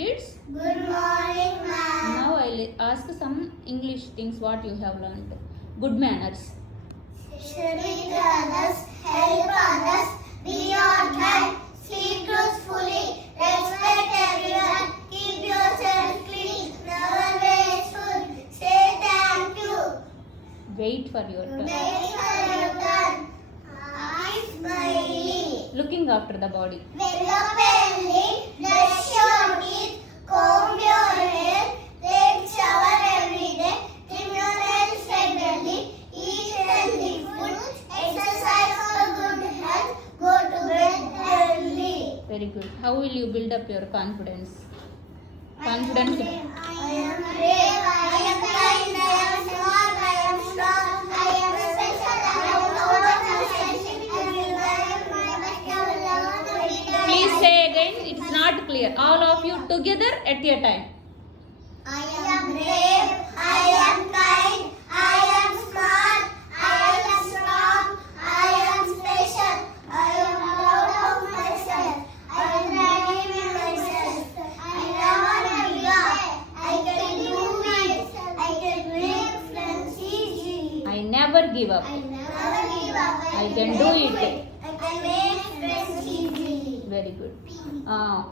kids? Good morning, ma'am. Now I'll ask some English things what you have learned. Good manners. Treat others, help others, be on time, sleep truthfully, respect everyone, keep yourself clean, never waste food, say thank you. Wait for your turn. Wait for your turn. Eyes smiling. Looking after the body. Wake up early, brush your teeth, comb your hair, take shower every day, trim your nails regularly, eat healthy food, exercise for good health, go to bed early. Very good. How will you build up your confidence? Confidence. I am brave, I am kind, I am smart, I am strong, I am special, I am overcompensating, I will learn my best, I will learn to be Please say again. It's not clear. All of you together at a time. I am brave, I am kind, I am smart, I am strong, I am special, I am proud of myself, I am believe in myself, I never give up, I can do it, I can make friends easily. I never give up. I never give up, I can do it. I can make friends easily. Very good.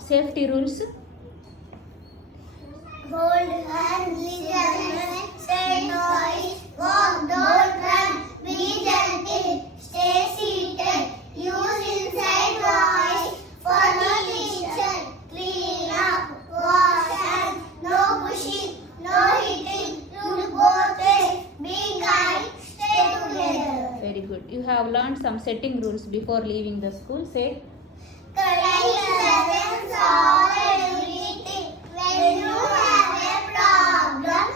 Safety rules. Hold hands, listen, say noise, walk, don't run, be gentle, stay seated, use inside voice, follow teacher, clean up, wash hands, no pushing, no hitting, look both ways, be kind, stay together. Very good. You have learned some setting rules before leaving the school. Say. Correct sentence or everything. When you have a problem,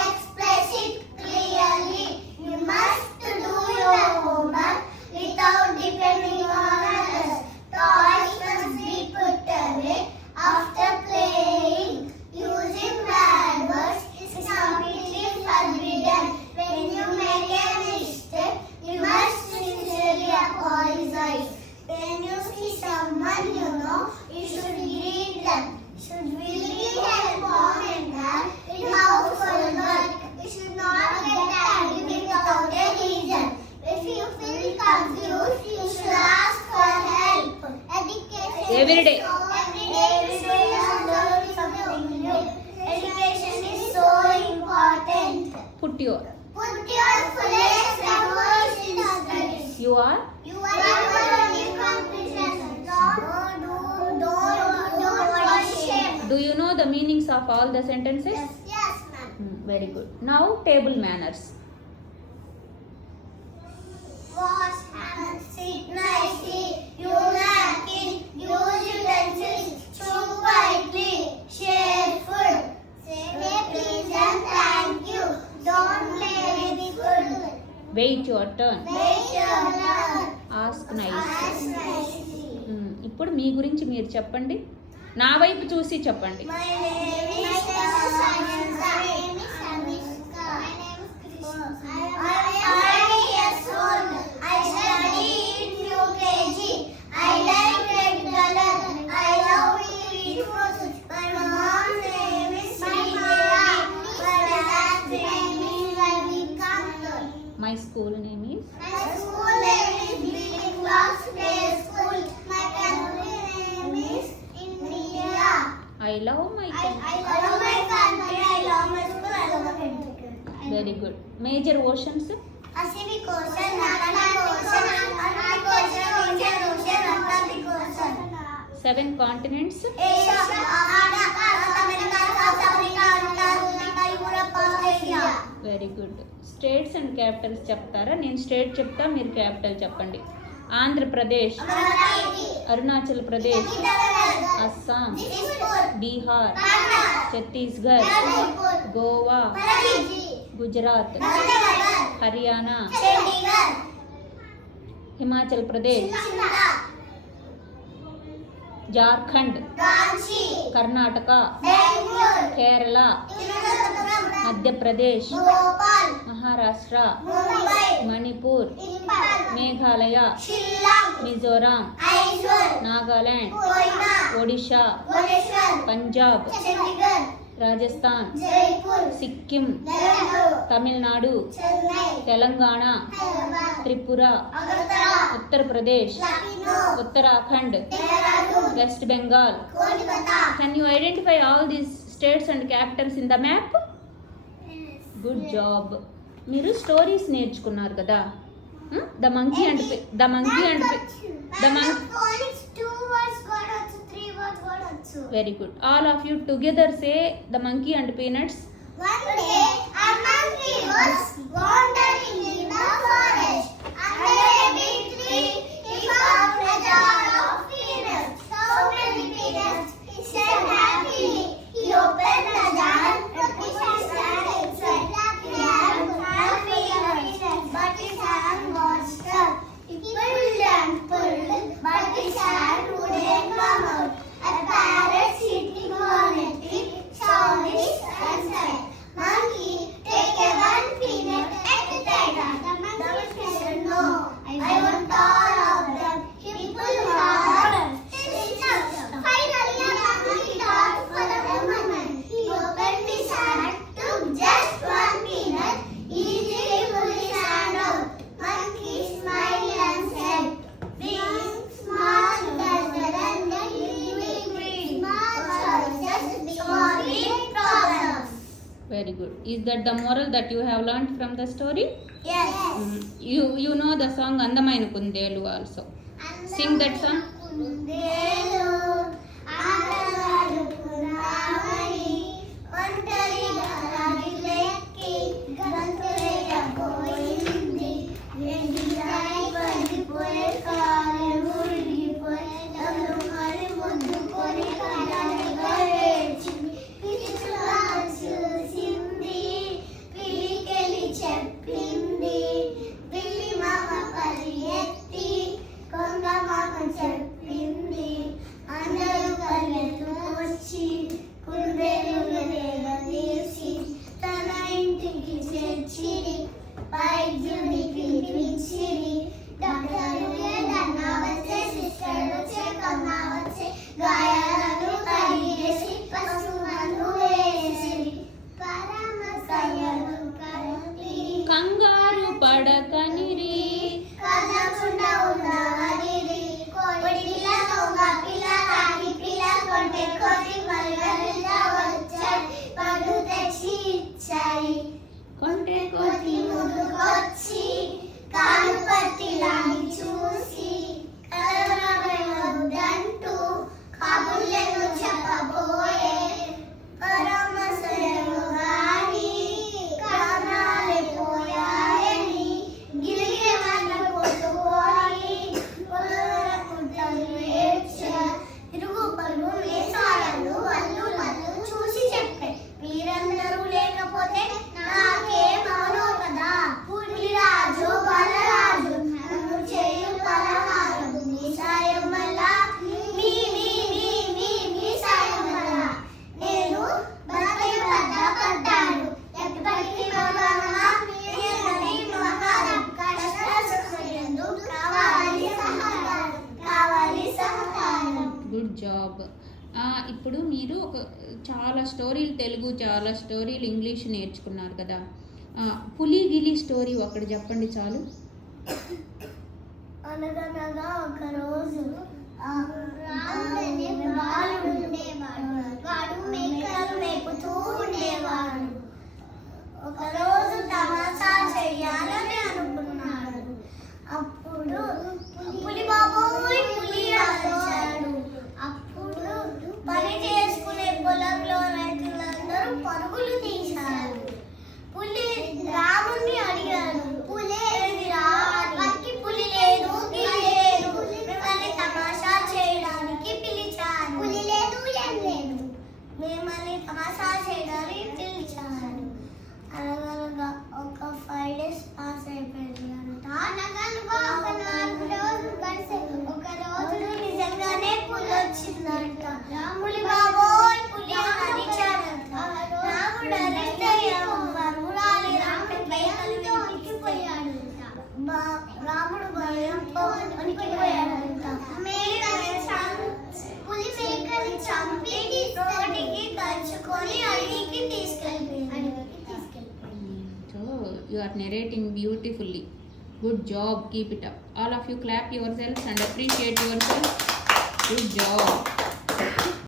express it clearly. You must do your homework without depending on others. Toys must be put away after playing. Using bad words is completely forbidden. When you make a mistake, you must sincerely apologize. When you see someone you know, you should greet them. You should really help mom and dad in household work. You should not get angry without a reason. If you feel confused, you should ask for help. Education Every day. Every day you should learn something new. Education is so important. Put your. Put your fullest efforts in studies. You are. You are only competition. Don't worship. Do you know the meanings of all the sentences? Yes, ma'am. Very good. Now table manners. Wash hands, sit nicely, use napkin, use utensils, chew quietly, share food. Say please and thank you. Don't play with food. Wait your turn. Wait your turn. Ask nice. Ask nicely. ఇప్పుడు మీ గురించి మీరు చెప్పండి. నా వైపు చూసి చెప్పండి. My name is Anushka. My name is Anushka. My name is Krishna. I am 5 years old. I study in UKG. I like red color. I love eating fruits. My mom's name is Sridevi. My dad's name is Ravikant. My school name is. My school name is Building Blocks Play School. My country name is India. I love my country. I love my country. I love my school. I love my country. Very good. Major oceans. Pacific Ocean, Atlantic Ocean, Atlantic Ocean, Indian Ocean, Atlantic Ocean. 7 continents. Asia, Africa, North America, South Africa, Antarctica, Europe, Australia. Very good. States and Capitals చెప్తారా? నేను స్టేట్ చెప్తా, మీరు క్యాపిటల్ చెప్పండి. ఆంధ్రప్రదేశ్, అరుణాచల్ ప్రదేశ్, అస్సాం, బీహార్, ఛత్తీస్గఢ్, గోవా, గుజరాత్, హర్యానా, హిమాచల్ ప్రదేశ్, జార్ఖండ్, రాంచీ, కర్ణాటక, బెంగళూరు, కేరళ, తిరువనంతపురం, మధ్యప్రదేశ్, భోపాల్, మహారాష్ట్ర, ముంబై, మణిపూర్, ఇంపాల్, మేఘాలయ, షిల్లాంగ్, మిజోరాం, ఐజ్వాల్, నాగాలాండ్, కోహిమా, ఒడిషా, భువనేశ్వర్, పంజాబ్, చండీగఢ్, రాజస్థాన్, జైపూర్, సిక్కిం, నెల్లూరు, తమిళనాడు, చెన్నై, తెలంగాణ, హైదరాబాద్, త్రిపుర, అగర్తలా, ఉత్తరప్రదేశ్, లక్నో, ఉత్తరాఖండ్, దేహరాదూన్, వెస్ట్ Bengal. Kolkata. Can you identify all these states and capitals in the map? Good job. మీరు స్టోరీస్ నేర్చుకున్నారు కదా. The monkey and the monkey and the monkey. Phonics 2 words కూడా వచ్చు, 3 words కూడా వచ్చు. Very good. All of you together say the monkey and peanuts. One day a monkey was wandering in the forest. Under a big tree, he found a jar of peanuts. So many peanuts, he said happily. He opened the jar and put his hand inside. He had happy peanuts, but his hand was stuck. He pulled and pulled, but his hand wouldn't come out. A parrot sitting on a tree saw this and said, "Monkey, take a one peanut at a time." The monkey said, "No, I want all of them." He pulled harder. Finally, a monkey thought for a moment. He opened his hand, took just one peanut, easily pulled his hand out. Monkey smiled and said, "Being smart doesn't mean big. Smart choices solve big problems." Very good. Is that the moral that you have learned from the story? Yes. You know the song Andamaina Kundelu also. Sing that song. కుందేలు ఆటలాడుకున్నామని ఒంటరిగా రాగిలెక్కి గంతులేయబోయింది. ఎండిరాయి పడిపోయే కాలు మురిగిపోయి నన్ను మరి ముద్దుకొని కళ్ళగా ఏడ్చింది. పిచ్చుగా చూసింది, పీకెలి చెప్పింది. పిల్లి మామ పరిగెత్తి కొంగ మామ చెప్పింది. అందరూ కళ్ళెత్తు వచ్చి కుందేలును లేగదీసి తన ఇంటికి చేర్చి వైద్యుని పిలిపించిరి. డాక్టరు ఏదన్నా వచ్చే, సిస్టరు చెకన్నా వచ్చే, గాయాలను కడిగేసి పశువులను వేసిరి. పరమ కయ్యలు కలిపి కంగారు పడకనిరి. కదలకుండా ఉండవనిరి. కోడి పిల్ల, దొంగ పిల్ల, కాకి పిల్ల, కొంటె కోతి మరగలుగా వచ్చాయి. పండు తెచ్చి ఇచ్చాయి. కొంటె కోతి ముందుకొచ్చి కాలు పట్టి లాగి చూసి కలవరమొద్దంటూ కబుర్లను చెప్పబోయే. పరమశయము గాని కారణాలే పోయాయని గిరిగిరమన్న కొట్టుకొని పొలరకుంటలు ఏడ్చా. తిరుగు పరుగు వేసాలను వల్లులను చూసి చెప్పే, మీరందరూ లేకపోతే నాకేమవునో కదా. పులిరాజు బలరాజు నన్ను చేయు పలహారం. మీ సాయం వల్ల మీ సాయం వల్ల నేను బతుకు పడ్డాను. ఎప్పటికీ మగవా మీరని మహారం. కష్ట సుఖయందు కావాలి సహకారం. Good job. ఇప్పుడు మీరు చాలా స్టోరీలు తెలుగు, చాలా స్టోరీలు ఇంగ్లీష్ నేర్చుకున్నారు కదా. పులి గిలి స్టోరీ ఒకటి చెప్పండి చాలు. అనగనగా ఒక రోజు రాముడనే బాలుడు ఉండేవాడు. వాడు మేకలు మేపుతూ ఉండేవాడు. ఒక రోజు తమాషా చెయ్యాలని అనుకున్నాడు. అప్పుడు పులి బాబోయ్ పులి అరిచాడు. అప్పుడు పని చేసుకునే పొలంలో రైతులందరూ పరుగులు తీశారు. పులి రాముణ్ణి అడిగాడు, పులేదిరా? వానికి పులి లేదు, గిలి లేదు. మిమ్మల్ని తమాషా చేయడానికి పిలిచాను. పులి లేదు, ఏం లేదు. మిమ్మల్ని తమాషా చేయడానికి పిలిచాను. అనగనగా ఒక 5 days పాస్ అయిపోయింది అంట. అనగనగా ఒక 4 రోజులు గడిచాయి. ఒక రోజు నిజంగానే పులి వచ్చిందంట. You are narrating beautifully. Good job. Keep it up. All of you clap yourselves and appreciate yourselves. Good job.